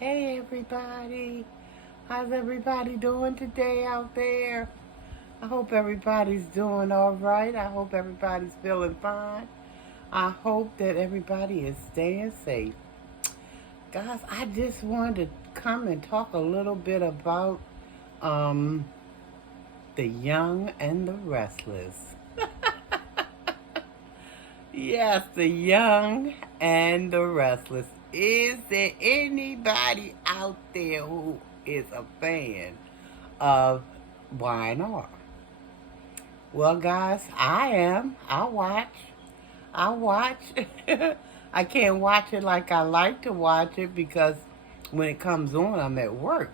Hey everybody, how's everybody doing today out there? I hope everybody's doing all right. I hope everybody's feeling fine. I hope that everybody is staying safe. Guys, I just wanted to come and talk a little bit about um, the young and the restless. Yes, the young and the restless. Is there anybody out there who is a fan of Y&R? Well, guys, I am. I watch. I watch. I can't watch it like I like to watch it because when it comes on, I'm at work.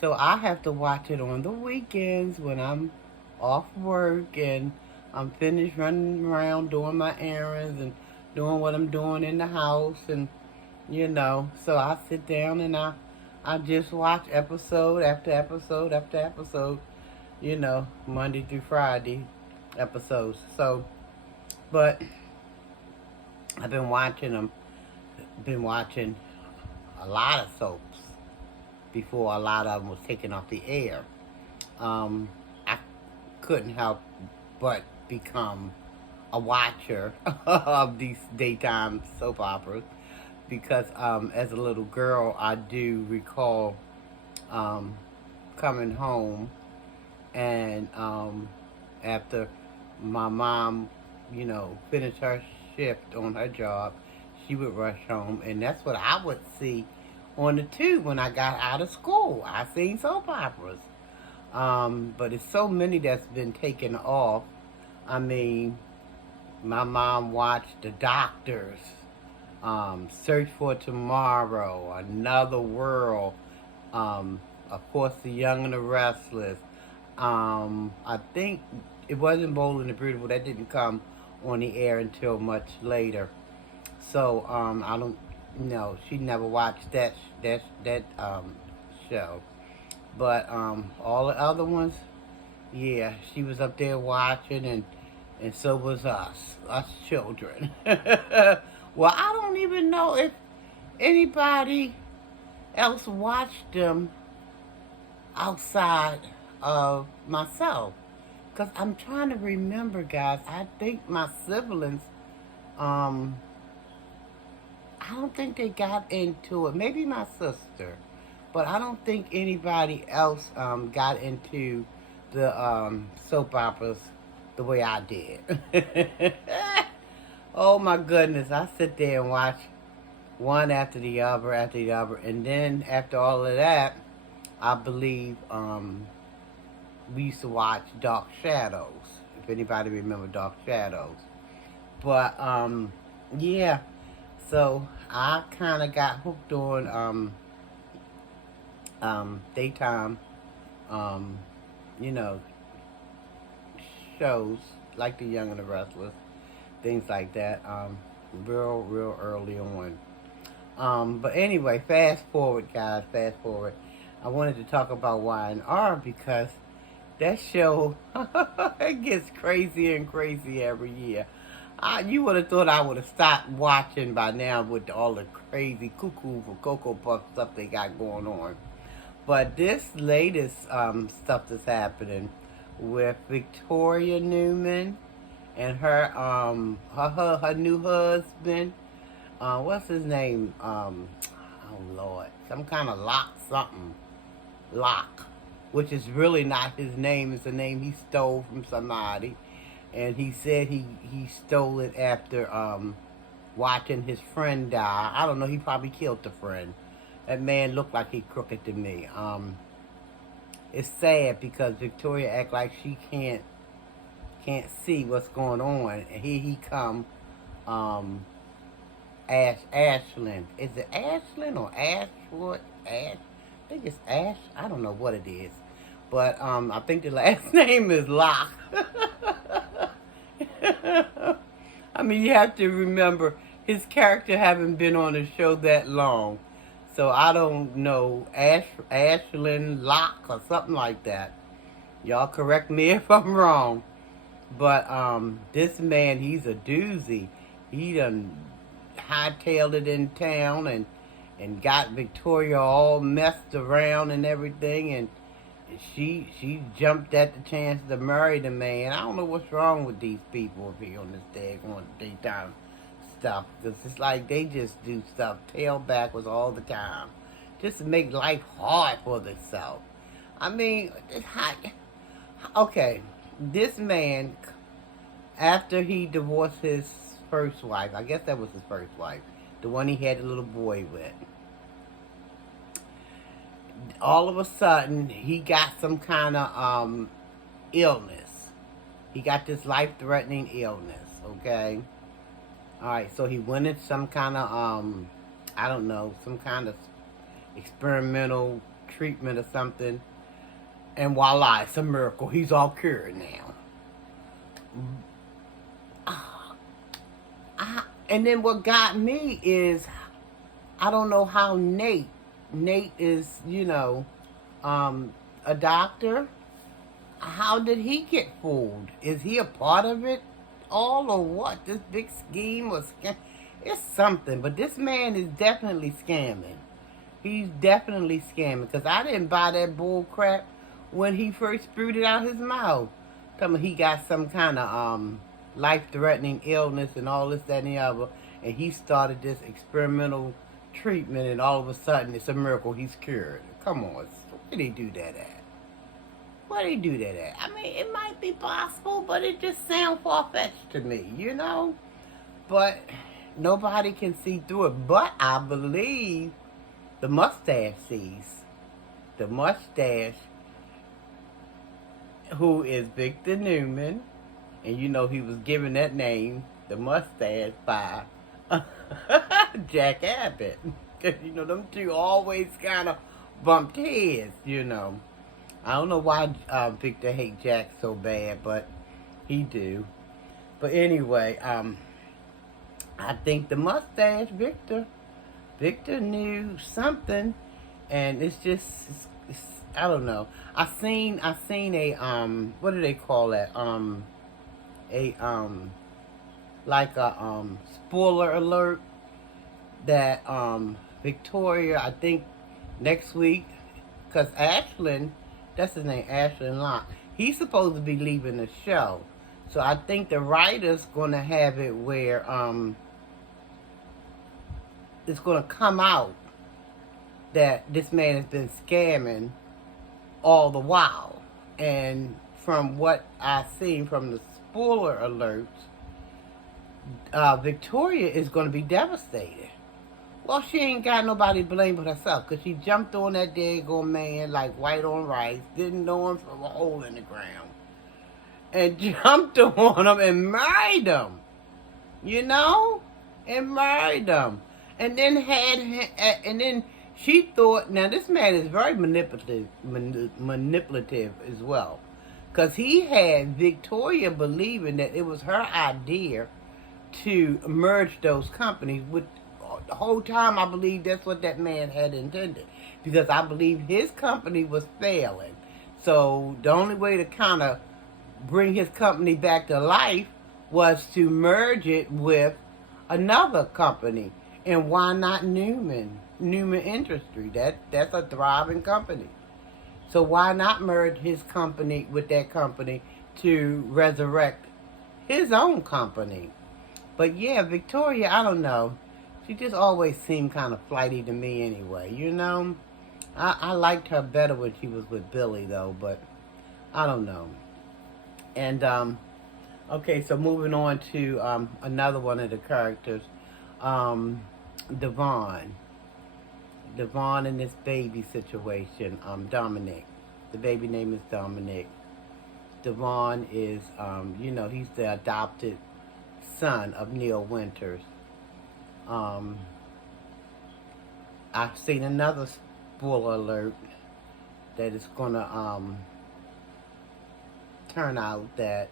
So I have to watch it on the weekends when I'm off work and I'm finished running around doing my errands and doing what I'm doing in the house and so I sit down and I just watch episode after episode after episode, Monday through Friday episodes. So, but I've been watching a lot of soaps before a lot of them was taken off the air. I couldn't help but become a watcher of these daytime soap operas because as a little girl, I do recall um, coming home and after my mom, finished her shift on her job, she would rush home, and that's what I would see on the tube when I got out of school. I seen soap operas. But it's so many that's been taken off. I mean, my mom watched The Doctors, Search for Tomorrow, Another World, of course, The Young and the Restless. I think it wasn't Bold and the Beautiful. That didn't come on the air until much later. So I don't know. She never watched that show. But all the other ones, yeah, she was up there watching, and so was us children. Well, I don't even know if anybody else watched them outside of myself. Because I'm trying to remember, guys. I think my siblings, um, I don't think they got into it. Maybe my sister. But I don't think anybody else got into the soap operas the way I did. Oh my goodness. I sit there and watch one after the other. And then after all of that, I believe we used to watch Dark Shadows. If anybody remember Dark Shadows. But yeah, so I kind of got hooked on daytime, um, you know, shows like The Young and the Restless, things like that, real early on. But anyway, fast forward, guys, fast forward. I wanted to talk about Y&R because that show it gets crazier and crazier every year. You would have thought I would have stopped watching by now with all the crazy cuckoo for Cocoa Puff stuff they got going on. But this latest stuff that's happening with Victoria Newman and her new husband, what's his name? Oh Lord, some kind of Lock, which is really not his name. It's a name he stole from somebody, and he said he stole it after watching his friend die. I don't know. He probably killed the friend. That man looked like he crooked to me. It's sad because Victoria act like she can't see what's going on. And here he come, Ashland. Is it Ashland or Ashwood? I think it's Ash. I don't know what it is, but I think the last name is Locke. I mean, you have to remember his character haven't been on the show that long. So I don't know, Ashland Locke or something like that. Y'all correct me if I'm wrong. But this man, he's a doozy. He done hightailed it in town, and got Victoria all messed around and everything, and she jumped at the chance to marry the man. I don't know what's wrong with these people up here on this daggone daytime stuff, because it's like they just do stuff tail backwards all the time, just to make life hard for themselves. I mean, okay, this man, after he divorced his first wife, I guess that was his first wife, the one he had a little boy with, all of a sudden he got some kind of illness. He got this life-threatening illness. Okay. All right. So he went in some kind of I don't know, some kind of experimental treatment or something, and voila, it's a miracle. He's all cured now. And then what got me is, I don't know how Nate is, a doctor. How did he get fooled? Is he a part of it all, or what? This big scheme or scam? It's something, but this man is definitely scamming. He's definitely scamming, because I didn't buy that bull crap when he first spewed out his mouth. Tell me he got some kind of life-threatening illness and all this, that, and the other, and he started this experimental treatment, and all of a sudden it's a miracle he's cured. Come on, where did he do that at? Where did he do that at? I mean, it might be possible, but it just sounds far-fetched to me, But nobody can see through it. But I believe the mustache sees. The mustache, who is Victor Newman, and he was given that name, the mustache, by Jack Abbott. Because, them two always kind of bumped heads, I don't know why Victor hates Jack so bad, but he do. But anyway, I think the mustache, Victor knew something, and it's just, I don't know. I seen a what do they call that? Like a spoiler alert that Victoria, I think next week, because Ashland, that's his name, Ashland Locke, he's supposed to be leaving the show. So I think the writer's going to have it where it's going to come out that this man has been scamming all the while. And from what I've seen from the spoiler alerts, Victoria is going to be devastated. Well, she ain't got nobody to blame but herself, because she jumped on that daggone man like white on rice, didn't know him from a hole in the ground, and jumped on him and married him, and married him, and then and then she thought, now this man is very manipulative as well, because he had Victoria believing that it was her idea to merge those companies. With the whole time, I believe that's what that man had intended, because I believe his company was failing. So the only way to kind of bring his company back to life was to merge it with another company. And why not Newman Industry? That's a thriving company. So why not merge his company with that company to resurrect his own company? But yeah, Victoria, I don't know. She just always seemed kind of flighty to me anyway, I liked her better when she was with Billy, though, but I don't know. And, okay, so moving on to another one of the characters, Devon. Devon and this baby situation, Dominic. The baby name is Dominic. Devon is, he's the adopted son of Neil Winters. I've seen another spoiler alert that it's gonna turn out that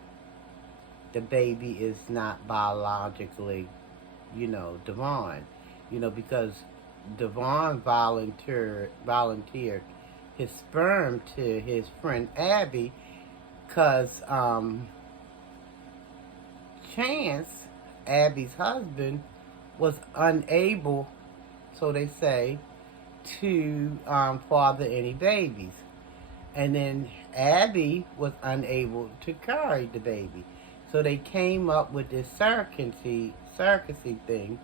the baby is not biologically, Devon. Because Devon volunteered his sperm to his friend Abby, because Chance, Abby's husband, was unable so they say, to father any babies. And then Abby was unable to carry the baby. So they came up with this surrogacy thing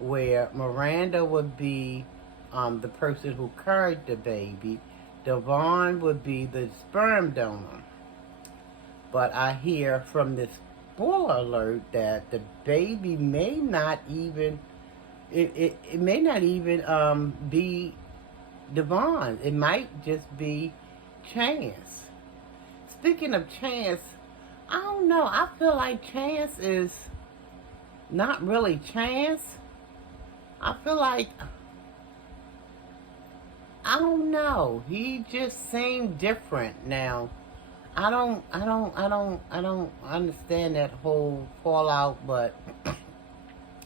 where Miranda would be the person who carried the baby. Devon would be the sperm donor. But I hear from this spoiler alert that the baby may not even it may not even be Devon. It might just be Chance. Speaking of Chance, I don't know. I feel like Chance is not really Chance. I feel like I don't know. He just seemed different now. I don't understand that whole fallout, but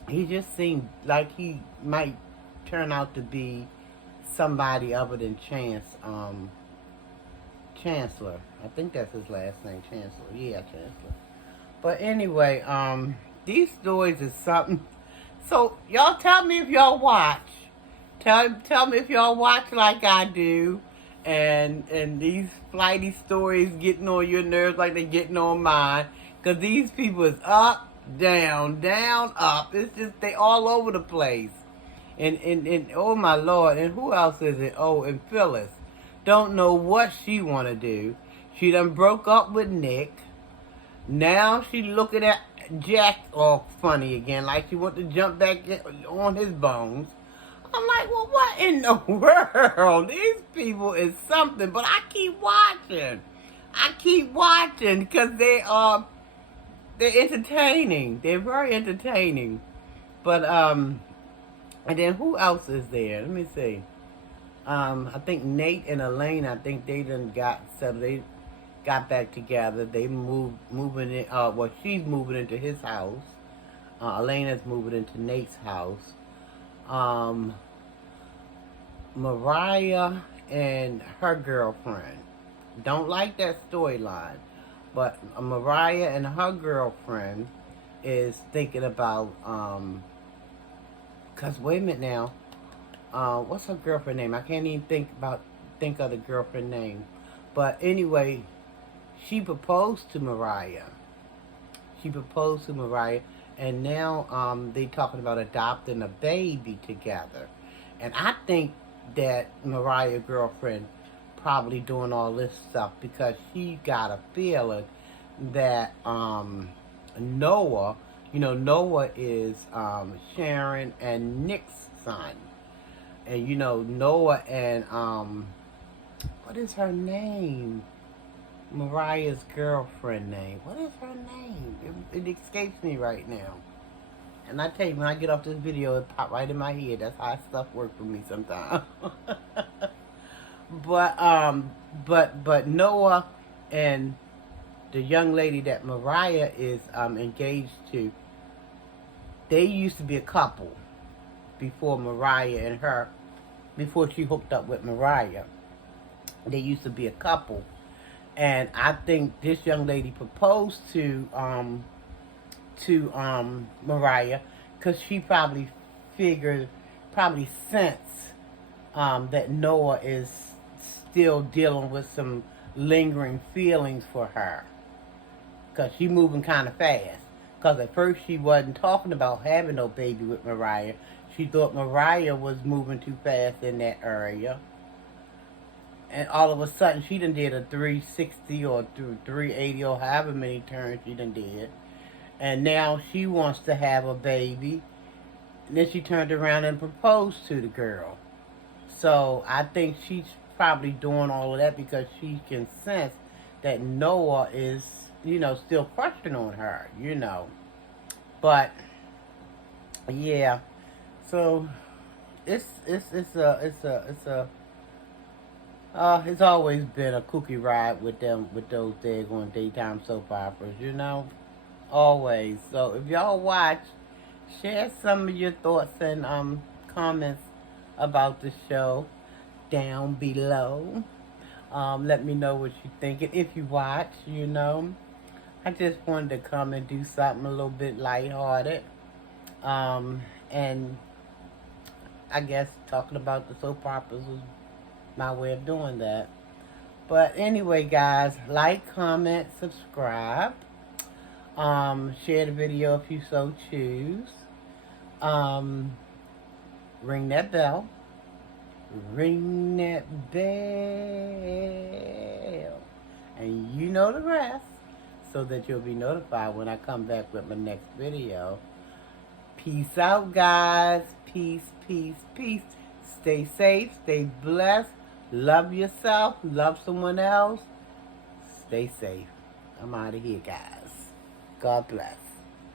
he just seemed like he might turn out to be somebody other than Chancellor. I think that's his last name, Chancellor. Yeah, Chancellor. But anyway, these stories is something. So y'all tell me if y'all watch. Tell me if y'all watch like I do, and these flighty stories getting on your nerves like they getting on mine. Cause these people is up, down, down, up. It's just they all over the place. And oh my Lord, and who else is it? Oh, and Phyllis. Don't know what she wanna do. She done broke up with Nick. Now she looking at Jack all funny again, like she want to jump back on his bones. I'm like, well, what in the world? These people is something, but I keep watching. I keep watching because they're entertaining. They're very entertaining. But and then who else is there? Let me see. I think Nate and Elaine. I think they done got settled. They got back together. They moving in. Well, she's moving into his house. Elena's moving into Nate's house. Mariah and her girlfriend. Don't like that storyline. But Mariah and her girlfriend is thinking about, cause wait a minute now, what's her girlfriend name? I can't even think of the girlfriend name. But anyway, she proposed to Mariah. And now they talking about adopting a baby together. And I think that Mariah's girlfriend probably doing all this stuff because she got a feeling that Noah, Noah is Sharon and Nick's son. And Noah and what is her name? Mariah's girlfriend name. What is her name? It escapes me right now. And I tell you, when I get off this video, it pop right in my head. That's how stuff works for me sometimes. but Noah and the young lady that Mariah is engaged to, they used to be a couple before before she hooked up with Mariah. They used to be a couple. And I think this young lady proposed to Mariah because she probably sensed that Noah is still dealing with some lingering feelings for her because she moving kind of fast. Because at first she wasn't talking about having no baby with Mariah. She thought Mariah was moving too fast in that area. And all of a sudden, she done did a 360 or 380 or however many turns she done did. And now she wants to have a baby. And then she turned around and proposed to the girl. So I think she's probably doing all of that because she can sense that Noah is, still crushing on her, But yeah, so it's always been a kooky ride with those daggone daytime soap operas, Always. So if y'all watch, share some of your thoughts and comments about the show down below. Let me know what you think. And if you watch, I just wanted to come and do something a little bit lighthearted. And I guess talking about the soap operas was my way of doing that. But anyway, guys, like, comment, subscribe. Share the video if you so choose. Um, ring that bell. Ring that bell. And you know the rest, so that you'll be notified when I come back with my next video. Peace out, guys. Peace, peace, peace. Stay safe, stay blessed. Love yourself, love someone else. Stay safe. I'm out of here, guys. God bless.